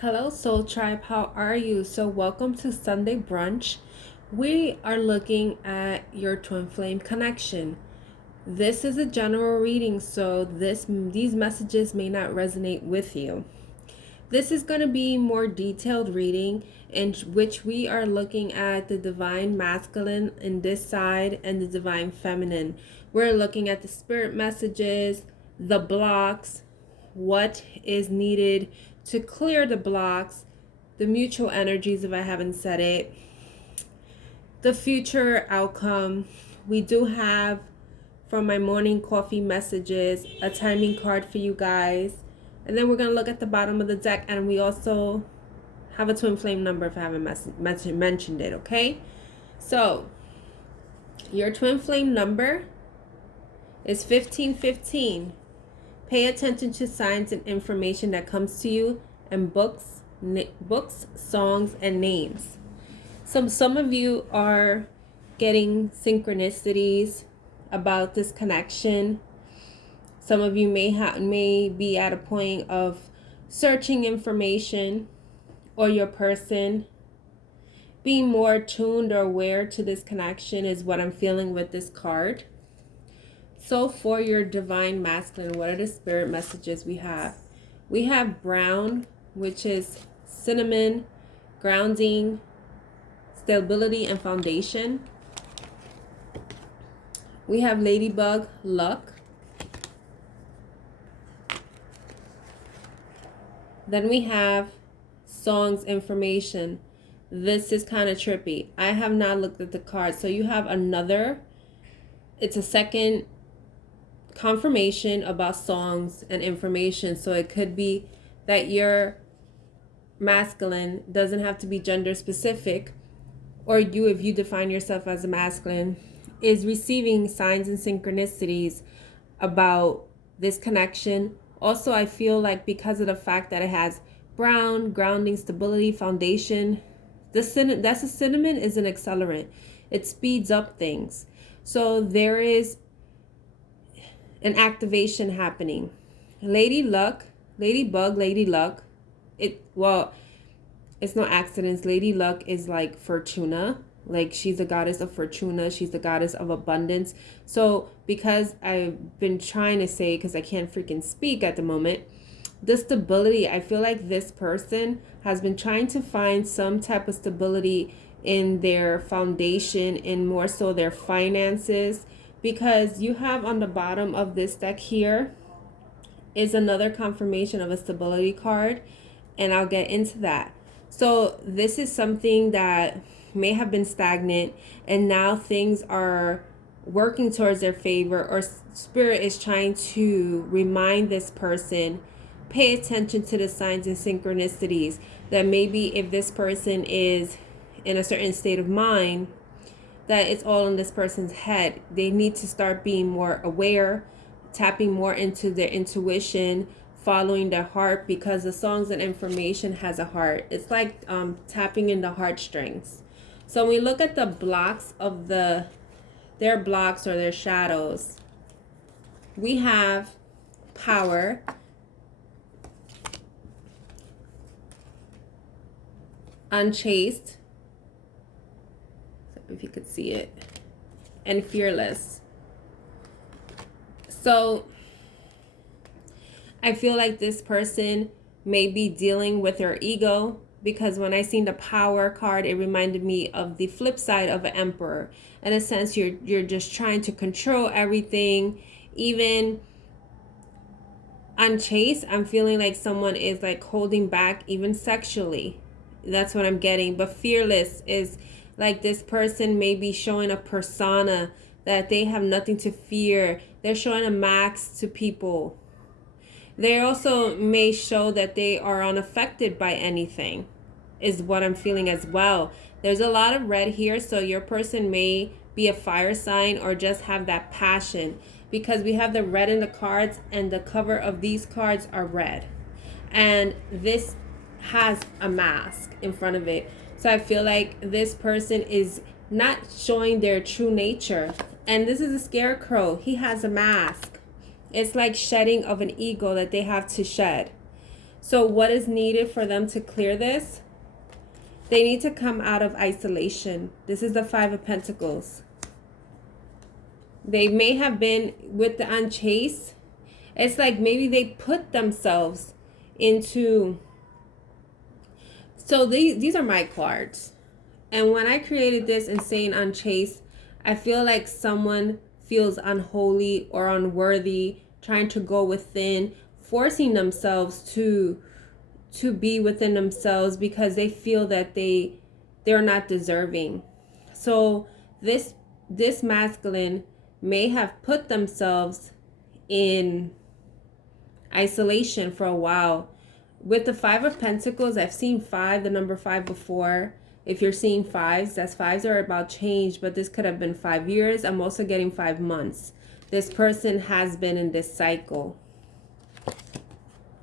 Hello, Soul Tribe. How are you? So, welcome to Sunday Brunch. We are looking at your twin flame connection. This is a general reading, so these messages may not resonate with you. This is going to be more detailed reading in which we are looking at the divine masculine in this side and the divine feminine. We're looking at the spirit messages, the blocks, what is needed to clear the blocks, the mutual energies if I haven't said it, the future outcome. We do have from my morning coffee messages a timing card for you guys. And then we're going to look at the bottom of the deck, and we also have a twin flame number if I haven't mentioned it, okay? So, your twin flame number is 1515. Pay attention to signs and information that comes to you and books, songs, and names. Some of you are getting synchronicities about this connection. Some of you may be at a point of searching information, or your person being more tuned or aware to this connection is what I'm feeling with this card. So for your divine masculine, what are the spirit messages we have? We have brown, which is cinnamon, grounding, stability, and foundation. We have ladybug, luck. Then we have songs, information. This is kind of trippy. I have not looked at the card. So you have another, it's a second confirmation about songs and information. So it could be that your masculine doesn't have to be gender specific, or you, if you define yourself as a masculine, is receiving signs and synchronicities about this connection. Also, I feel like because of the fact that it has brown, grounding, stability, foundation, that's a cinnamon is an accelerant. It speeds up things. So there is an activation happening. Lady Luck, Ladybug, Lady Luck. It's no accidents. Lady Luck is like Fortuna. Like, she's a goddess of Fortuna. She's the goddess of abundance. So because I've been trying to say, because I can't freaking speak at the moment, the stability, I feel like this person has been trying to find some type of stability in their foundation and more so their finances, because you have on the bottom of this deck here is another confirmation of a stability card, and I'll get into that. So this is something that may have been stagnant, and now things are working towards their favor, or spirit is trying to remind this person, pay attention to the signs and synchronicities, that maybe if this person is in a certain state of mind, that it's all in this person's head. They need to start being more aware, tapping more into their intuition, following their heart, because the songs and information has a heart. It's like tapping in the heartstrings. So when we look at the blocks of their blocks or their shadows, we have power, unchaste, if you could see it, and fearless. So I feel like this person may be dealing with their ego, because when I seen the power card, it reminded me of the flip side of an emperor. In a sense, you're just trying to control everything. Even unchaste, I'm feeling like someone is like holding back even sexually. That's what I'm getting. But fearless is like this person may be showing a persona that they have nothing to fear. They're showing a mask to people. They also may show that they are unaffected by anything, is what I'm feeling as well. There's a lot of red here, so your person may be a fire sign or just have that passion, because we have the red in the cards, and the cover of these cards are red. And this has a mask in front of it. So I feel like this person is not showing their true nature. And this is a scarecrow. He has a mask. It's like shedding of an ego that they have to shed. So what is needed for them to clear this? They need to come out of isolation. This is the Five of Pentacles. They may have been with the unchaste. It's like maybe they put themselves into... So these are my cards. And when I created this and saying unchaste, I feel like someone feels unholy or unworthy, trying to go within, forcing themselves to be within themselves because they feel that they're not deserving. So this masculine may have put themselves in isolation for a while. With the Five of Pentacles, I've seen five, the number 5 before. If you're seeing fives, that's fives are about change, but this could have been 5 years. I'm also getting 5 months. This person has been in this cycle.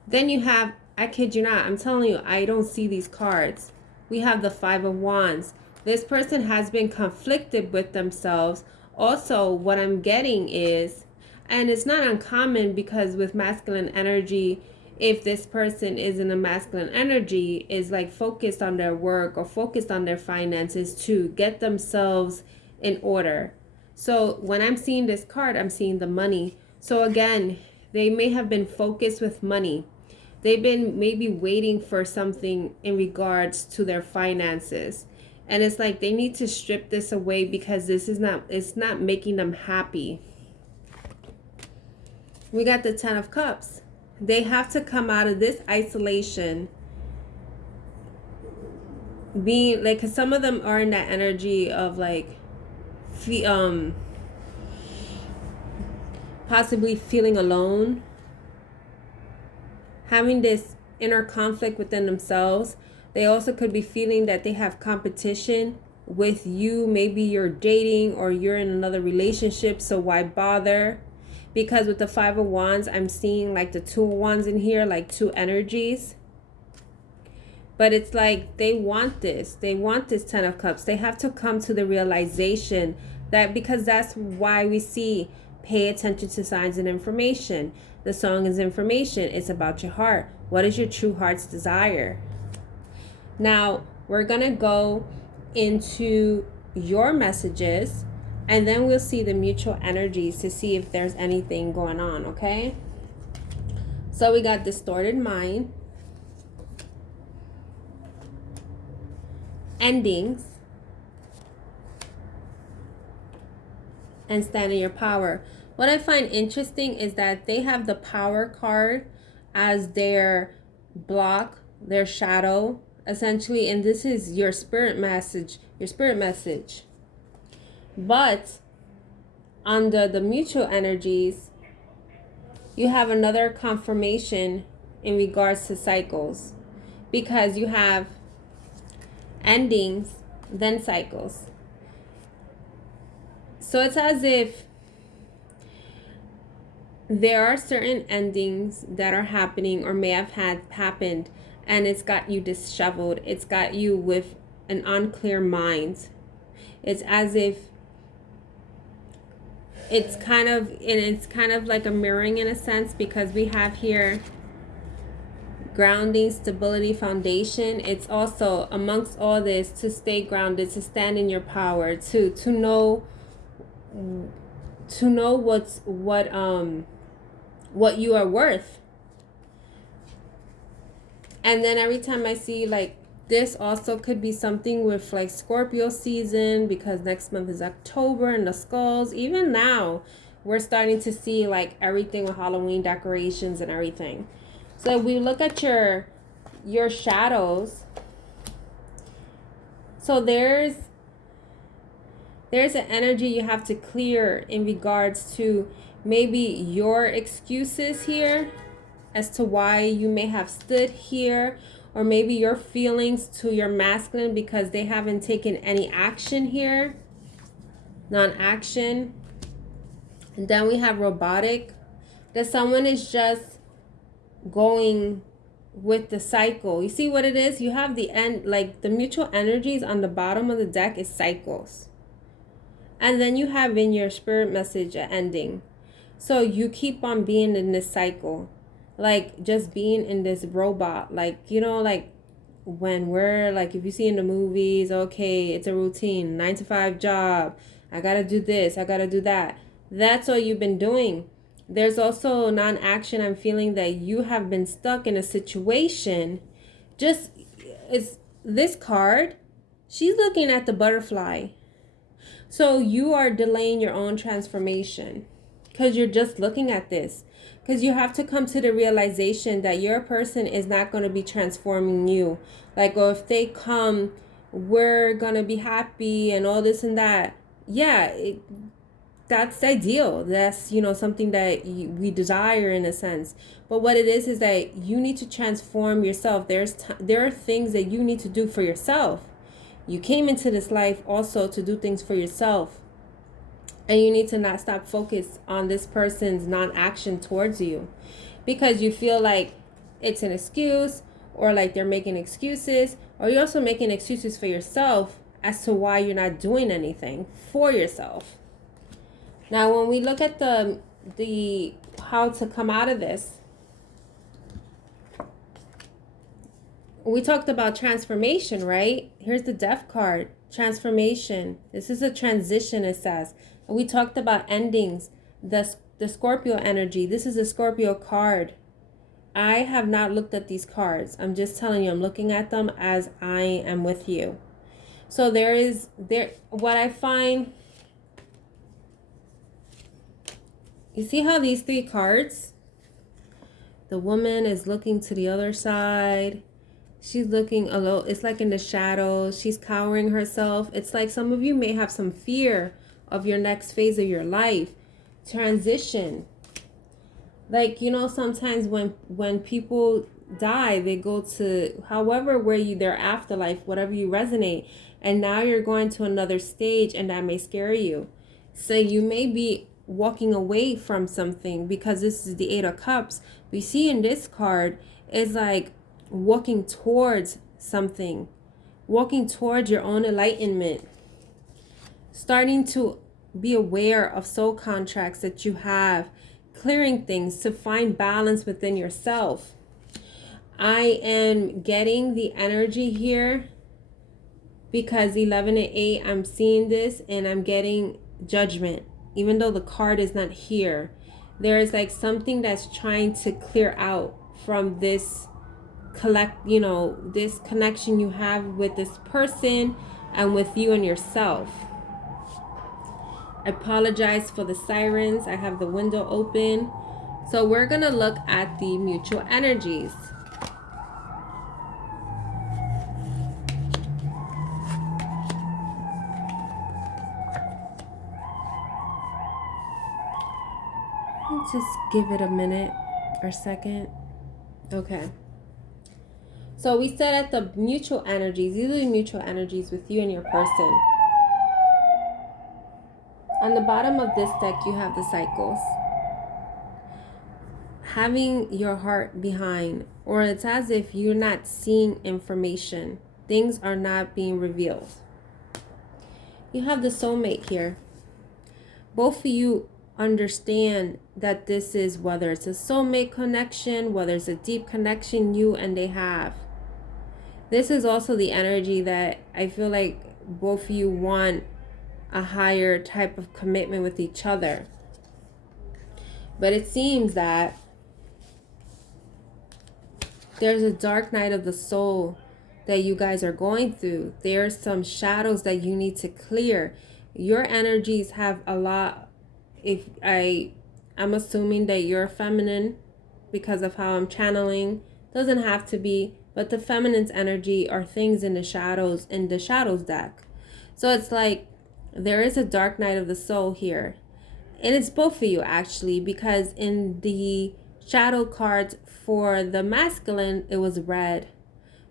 Then you have, I kid you not, I'm telling you, I don't see these cards. We have the Five of Wands. This person has been conflicted with themselves. Also, what I'm getting is, and it's not uncommon because with masculine energy, if this person is in a masculine energy, is like focused on their work or focused on their finances to get themselves in order. So when I'm seeing this card, I'm seeing the money. So again, they may have been focused with money. They've been maybe waiting for something in regards to their finances. And it's like they need to strip this away because this is not, it's not making them happy. We got the Ten of Cups. They have to come out of this isolation. Being like, cause some of them are in that energy of like, possibly feeling alone, having this inner conflict within themselves. They also could be feeling that they have competition with you. Maybe you're dating or you're in another relationship, so why bother? Because with the Five of Wands, I'm seeing like the Two of Wands in here, like two energies. But it's like they want this. They want this Ten of Cups. They have to come to the realization that, because that's why we see pay attention to signs and information. The song is information. It's about your heart. What is your true heart's desire? Now, we're going to go into your messages, and then we'll see the mutual energies to see if there's anything going on, okay? So we got distorted mind, endings, and stand in your power. What I find interesting is that they have the power card as their block, their shadow, essentially, and this is your spirit message, But under the mutual energies, you have another confirmation in regards to cycles, because you have endings, then cycles. So it's as if there are certain endings that are happening or may have happened, and it's got you disheveled. It's got you with an unclear mind. It's as if it's kind of like a mirroring in a sense, because we have here grounding, stability, foundation. It's also amongst all this to stay grounded, to stand in your power, to know what you are worth. And then every time I see like this, also could be something with like Scorpio season, because next month is October and the skulls. Even now we're starting to see like everything with Halloween decorations and everything. So if we look at your shadows, so there's an energy you have to clear in regards to maybe your excuses here as to why you may have stood here, or maybe your feelings to your masculine because they haven't taken any action here, non-action. And then we have robotic, that someone is just going with the cycle. You see what it is? You have the end, like the mutual energies on the bottom of the deck is cycles. And then you have in your spirit message an ending. So you keep on being in this cycle. like just being in this robot, like, you know, like when we're like, if you see in the movies, okay, it's a routine, 9 to 5 job, I gotta do this, I gotta do that. That's all you've been doing. There's also non-action. I'm feeling that you have been stuck in a situation. Just, it's this card, she's looking at the butterfly. So you are delaying your own transformation because you're just looking at this. Because you have to come to the realization that your person is not going to be transforming you. Like, or if they come, we're going to be happy and all this and that. Yeah, that's ideal. That's, you know, something that we desire in a sense. But what it is that you need to transform yourself. There are things that you need to do for yourself. You came into this life also to do things for yourself. And you need to not stop focused on this person's non-action towards you. Because you feel like it's an excuse, or like they're making excuses, or you're also making excuses for yourself as to why you're not doing anything for yourself. Now, when we look at the how to come out of this, we talked about transformation, right? Here's the Death card, transformation. This is a transition, it says. And we talked about endings, the Scorpio energy. This is a Scorpio card. I have not looked at these cards. I'm just telling you, I'm looking at them as I am with you. So what I find, you see how these 3 cards, the woman is looking to the other side. She's looking a little, it's like in the shadows. She's cowering herself. It's like some of you may have some fear of your next phase of your life. Transition. Like, you know, sometimes when people die, they go to however where their afterlife, whatever you resonate. And now you're going to another stage, and that may scare you. So you may be walking away from something because this is the 8 of Cups. We see in this card is like walking towards something, walking towards your own enlightenment, starting to be aware of soul contracts that you have, clearing things to find balance within yourself. I am getting the energy here because 11 and 8, I'm seeing this and I'm getting judgment. Even though the card is not here, there is like something that's trying to clear out from this this connection you have with this person and with you and yourself. I apologize for the sirens. I have the window open. So we're going to look at the mutual energies. Let's just give it a minute or second. Okay. So we said at the mutual energies, these are the mutual energies with you and your person. On the bottom of this deck, you have the cycles. Having your heart behind, or it's as if you're not seeing information. Things are not being revealed. You have the soulmate here. Both of you understand that this is, whether it's a soulmate connection, whether it's a deep connection you and they have. This is also the energy that I feel like both of you want a higher type of commitment with each other. But it seems that there's a dark night of the soul that you guys are going through. There's some shadows that you need to clear. Your energies have a lot. I'm assuming that you're feminine because of how I'm channeling. Doesn't have to be, but the feminine's energy are things in the shadows deck. So it's like there is a dark night of the soul here. And it's both of you actually, because in the shadow cards for the masculine, it was red.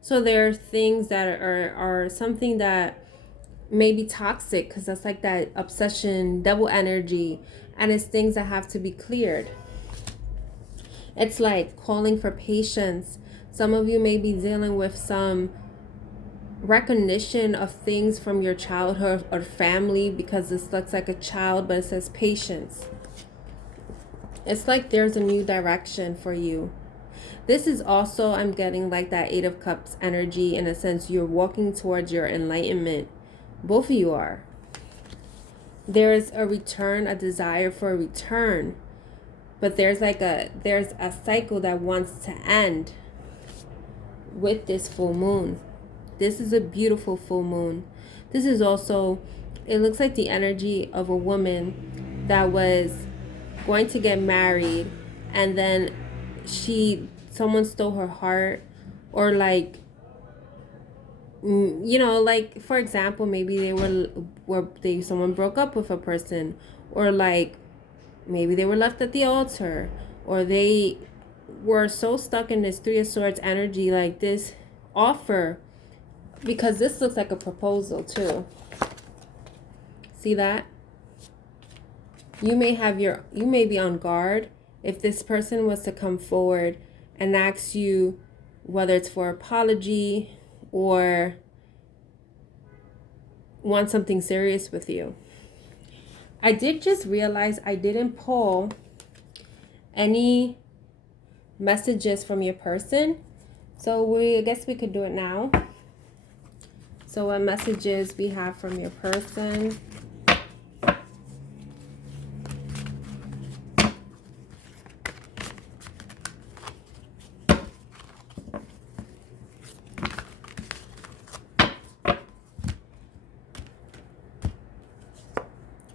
So there are things that are something that may be toxic, because that's like that obsession, devil energy, and it's things that have to be cleared. It's like calling for patience. Some of you may be dealing with some recognition of things from your childhood or family, because this looks like a child, but it says patience. It's like there's a new direction for you. This is also, I'm getting like that Eight of Cups energy. In a sense, you're walking towards your enlightenment. Both of you are. There's a return, a desire for a return. But there's a cycle that wants to end with this full moon. This is a beautiful full moon. This is also, it looks like the energy of a woman that was going to get married, and then someone stole her heart, or like, you know, like for example, maybe someone broke up with a person, or like maybe they were left at the altar, or they were so stuck in this Three of Swords energy, like this offer, because this looks like a proposal too. See that? You may be on guard if this person was to come forward and ask you whether it's for apology or want something serious with you. I did just realize I didn't pull any messages from your person. So I guess we could do it now. So what messages we have from your person?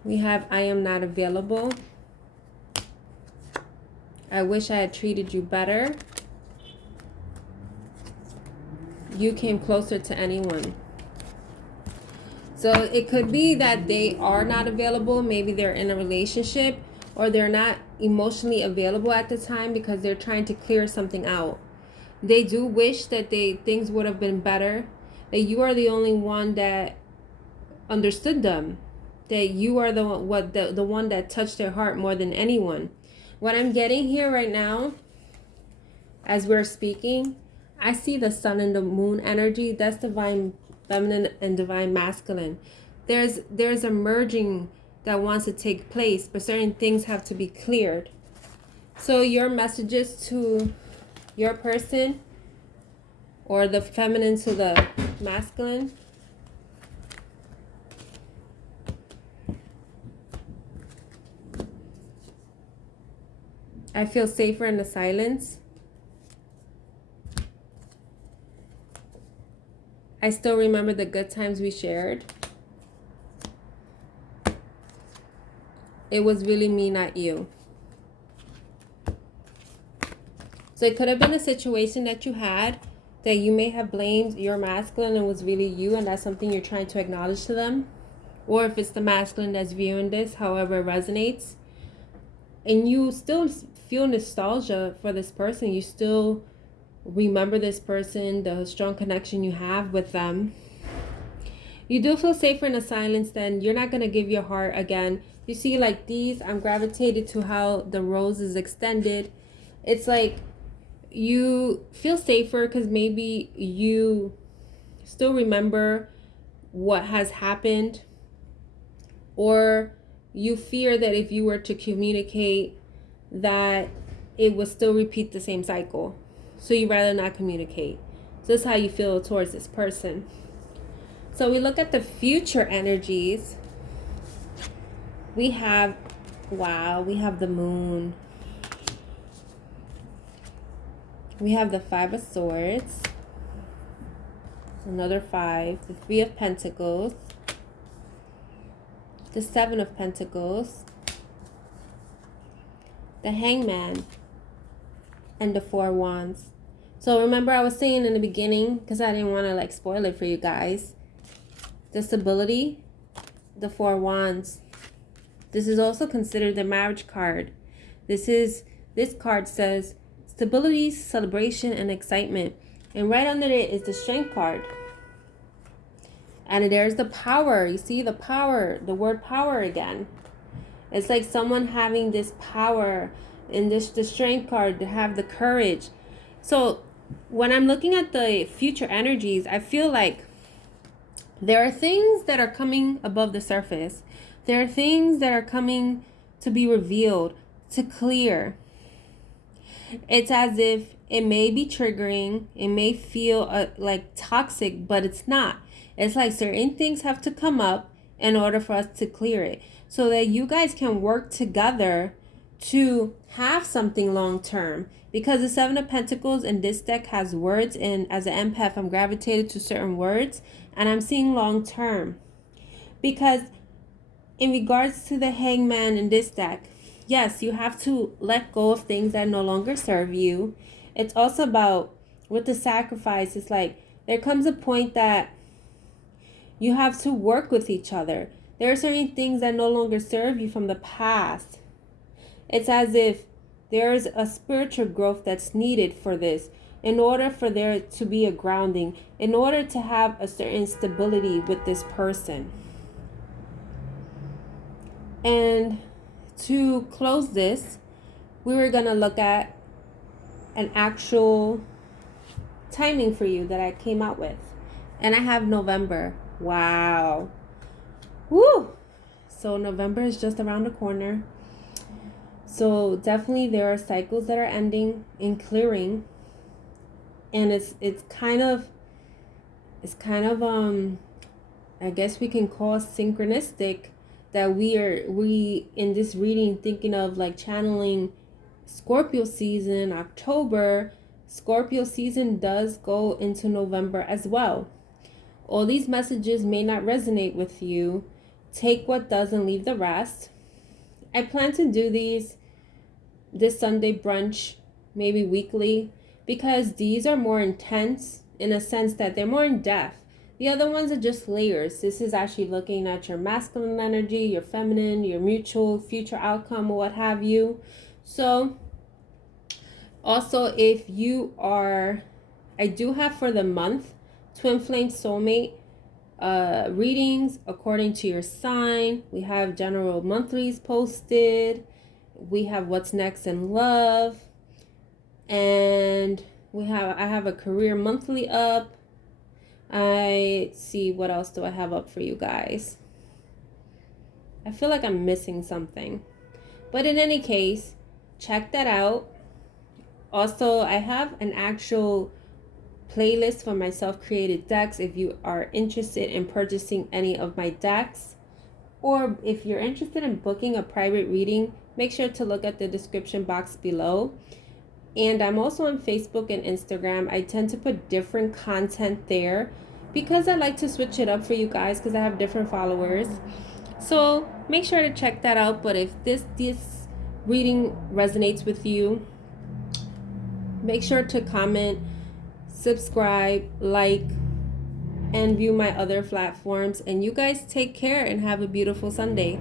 We have, I am not available. I wish I had treated you better. You came closer to anyone. So it could be that they are not available. Maybe they're in a relationship, or they're not emotionally available at the time because they're trying to clear something out. They do wish that things would have been better. That you are the only one that understood them. That you are the one that touched their heart more than anyone. What I'm getting here right now, as we're speaking, I see the sun and the moon energy. That's divine feminine and divine masculine. There's a merging that wants to take place, but certain things have to be cleared. So your messages to your person, or the feminine to the masculine. I feel safer in the silence. I still remember the good times we shared. It was really me, not you. So it could have been a situation that you had that you may have blamed your masculine and it was really you, and that's something you're trying to acknowledge to them. Or if it's the masculine that's viewing this, however it resonates, and you still feel nostalgia for this person, you still remember this person, the strong connection you have with them. You do feel safer in the silence, then you're not going to give your heart again. You see, like these, I'm gravitated to how the rose is extended. It's like you feel safer because maybe you still remember what has happened, or you fear that if you were to communicate that it would still repeat the same cycle. So you rather not communicate. So that's how you feel towards this person. So we look at the future energies. We have, wow, we have the moon. We have the Five of Swords. Another 5. The 3 of Pentacles. The 7 of Pentacles. The Hangman. And the 4 Wands. So remember I was saying in the beginning, because I didn't want to like spoil it for you guys, the stability, the 4 Wands. This is also considered the marriage card. This card says stability, celebration, and excitement. And right under it is the Strength card. And there's the power. You see the power, the word power again. It's like someone having this power. In the Strength card, to have the courage. So when I'm looking at the future energies, I feel like there are things that are coming above the surface. There are things that are coming to be revealed, to clear. It's as if it may be triggering, it may feel like toxic, but it's not. It's like certain things have to come up in order for us to clear it, so that you guys can work together to have something long term. Because the Seven of Pentacles in this deck has words, and as an empath, I'm gravitated to certain words, and I'm seeing long term. Because in regards to the Hangman in this deck, yes, you have to let go of things that no longer serve you. It's also about, with the sacrifice, it's like there comes a point that you have to work with each other. There are certain things that no longer serve you from the past. It's as if there's a spiritual growth that's needed for this, in order for there to be a grounding, in order to have a certain stability with this person. And to close this, we were going to look at an actual timing for you that I came out with. And I have November. Wow. Woo! So November is just around the corner. So definitely there are cycles that are ending and clearing. And it's kind of I guess we can call synchronistic that we in this reading thinking of like channeling Scorpio season, October. Scorpio season does go into November as well. All these messages may not resonate with you. Take what does and leave the rest. I plan to do this Sunday brunch, maybe weekly, because these are more intense in a sense that they're more in depth. The other ones are just layers. This is actually looking at your masculine energy, your feminine, your mutual future outcome, or what have you. So also, if you are, I do have for the month Twinflame Soulmate readings according to your sign. We have general monthlies posted. We have what's next in love, and I have a career monthly up. I see, what else do I have up for you guys? I feel like I'm missing something, but in any case, check that out. Also, I have an actual playlist for my self-created decks if you are interested in purchasing any of my decks, or if you're interested in booking a private reading, make sure to look at the description box below. And I'm also on Facebook and Instagram. I tend to put different content there because I like to switch it up for you guys, because I have different followers. So make sure to check that out. But if this reading resonates with you, make sure to comment, subscribe, like, and view my other platforms. And you guys take care and have a beautiful Sunday.